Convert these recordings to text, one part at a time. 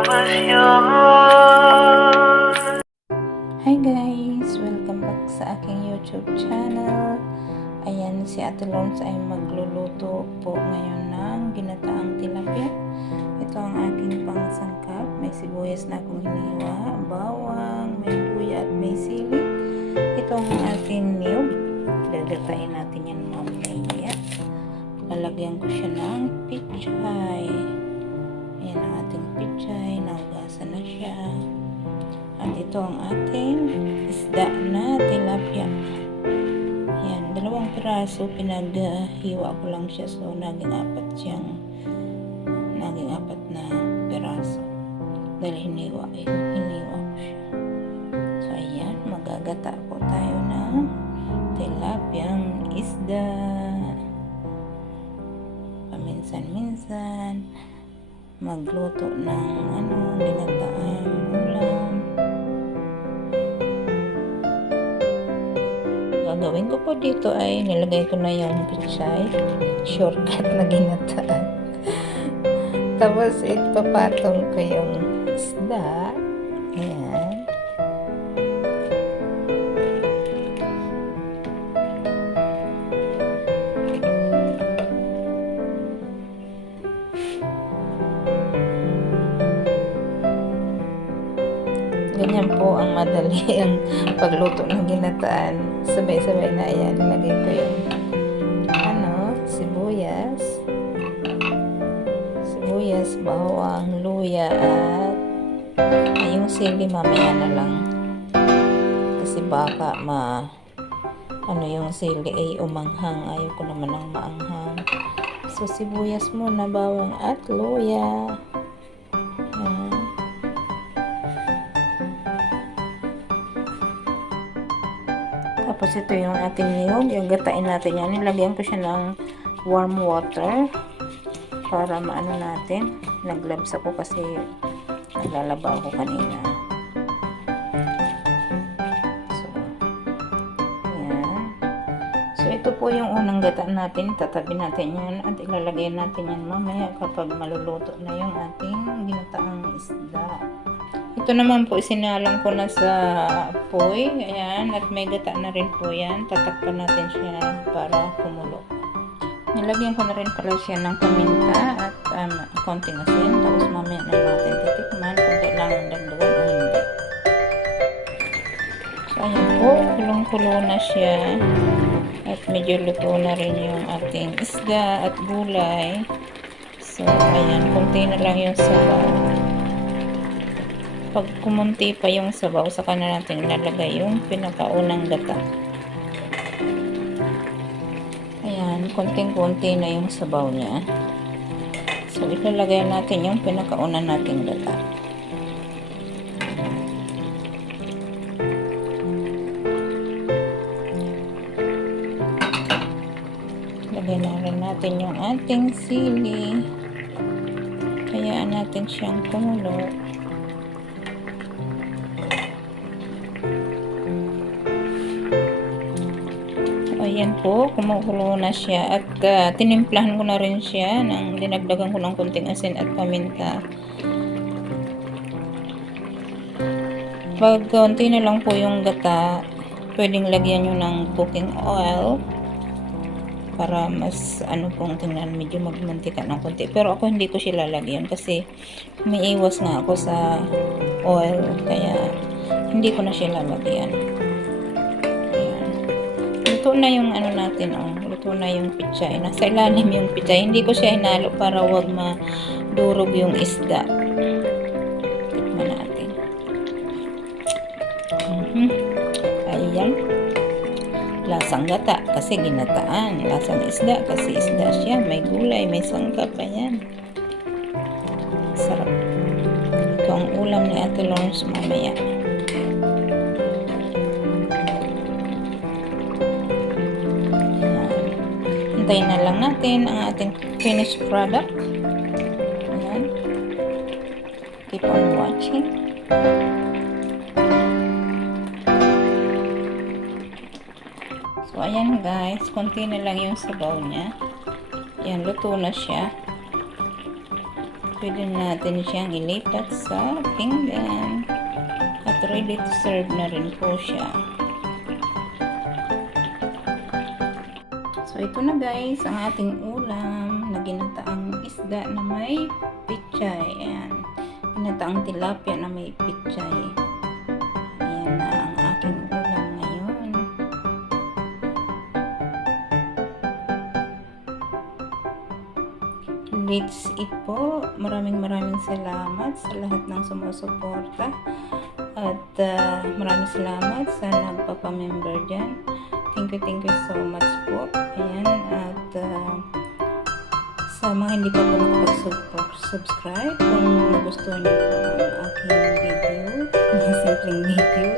was yours. Hi guys! Welcome back sa aking YouTube channel. Ayan, si Ate Lons ay magluluto po ngayon ng ginataang tilapia. Ito ang aking pangsangkap. May sibuyas na akong hiniwa, bawang, may luya at may sili. Ito ang ating niyog. Gagatain natin yan mamaya. Lalagyan ko siya ng pichay. Ayan ang ating pichay. Naugasan na siya. At ito ang ating isda na tilapia. Yan, 2 piraso. Pinaghiwa ko lang siya. So, naging 4 na piraso. Dahil hiniwa ko siya. So, ayan. Magagata po tayo ng tilapiang isda. Paminsan-minsan. Magluto ng ginataang ulam. Gagawin ko po dito ay nilagay ko na yung pichay, shortcut na ginataan. Tapos ipapatong ko yung isda. Ayan. Ganyan po ang madali ang pagluto ng ginataan. Sabay-sabay na ayan. Ilagay ko yung sibuyas, bawang, luya at yung sili mamaya na lang. Kasi baka yung sili ay umanghang. Ayaw ko naman ng maanghang. So sibuyas muna, bawang at luya. Ayan. Tapos ito yung ating niyog. Yung gatain natin yan. Nilagyan ko siya ng warm water para maano natin. Naglabs ako kasi naglalaba ako kanina. So, ayan. So, ito po yung unang gataan natin. Tatabi natin yan at ilalagay natin yan mamaya kapag maluluto na yung ating ginataang isda. Ito naman po, sinalang ko na sa apoy. Ayan, at may gata na rin po yan. Tatakpan natin siya para kumulo. Nilagyan ko na rin pala siya ng paminta at konting asin. Tapos mamaya na natin titikman kung kailangan dagdagan o hindi. So, ayan po, kulong-kulo na siya. At medyo luto na rin yung ating isda at gulay. So, ayan, konti na lang yung sabaw. Pag kumunti pa yung sabaw, saka na natin ilalagay yung pinakaunang gata. Ayan, konting-kunti na yung sabaw niya. So, ilalagay natin yung pinakaunang nating gata. Lagay na rin natin yung ating sili. Hayaan natin siyang kumulo. Ayan po, kumukulo na siya at tinimplahan ko na rin siya dinagdagan ko ng konting asin at paminta. Pag konti na lang po yung gata, pwedeng lagyan nyo ng cooking oil para mas pong tingnan, medyo magmantika ng konti. Pero ako hindi ko siya lalagyan kasi umiiwas nga ako sa oil, kaya hindi ko na siya lalagyan. Luto na yung natin, luto na yung pichay. Nasa ilalim yung pichay. Hindi ko siya hinalo para wag madurog yung isda. Tikman natin. Ayan. Lasang gata kasi ginataan. Lasang isda kasi isda siya. May gulay, may sangkap. Ayan. Sarap. Ito ang ulam ni Ate Lons mamaya. Hintayin na lang natin ang ating finished product. Ayan. Keep on watching. So, ayan guys. Konti na lang yung sabaw niya. Ayan, luto na siya. pwede natin siyang ilipat sa pinggan. At ready to serve na rin po siya. So, ito na guys, ang ating ulam na ginataang isda na may pichay. Ayan. Ginataang tilapia na may pichay. Ayan na ang aking ulam ngayon. Let's eat po. Maraming salamat sa lahat ng sumusuporta. At maraming salamat sa nagpapamember dyan. Thank you so much po. Ayan. At sa mga hindi pa po nakapag-subscribe, kung nagustuhan niyo po ang aking video, mga simpleng video,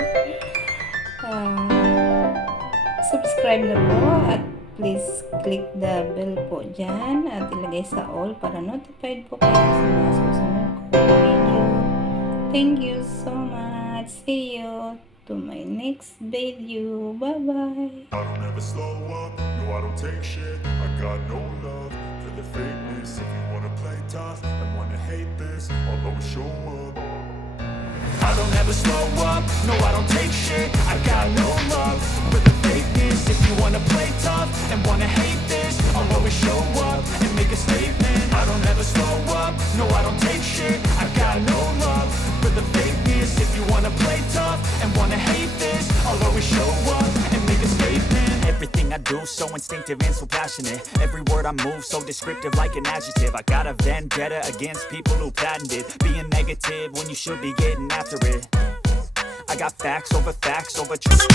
subscribe na po at please click the bell po dyan at ilagay sa all para notified po kayo sa mga susunod kong video. Thank you so much. See you to my next video. Bye-bye. I don't ever slow up, no I don't take shit. I got no love for the fakeness. If you wanna play tough and wanna hate this, I'll always show up. I don't ever slow up, no I don't take shit. I got no love for the fakeness. If you wanna play tough and wanna hate this, I'll always show up and make a statement. I don't ever slow up, no I don't take shit. I got no love for the fakeness. If you wanna play tough and wanna hate this, I'll always show up and make a statement. Everything I do so instinctive and so passionate. Every word I move so descriptive like an adjective. I got a vendetta against people who patented being negative when you should be getting after it. I got facts over truth.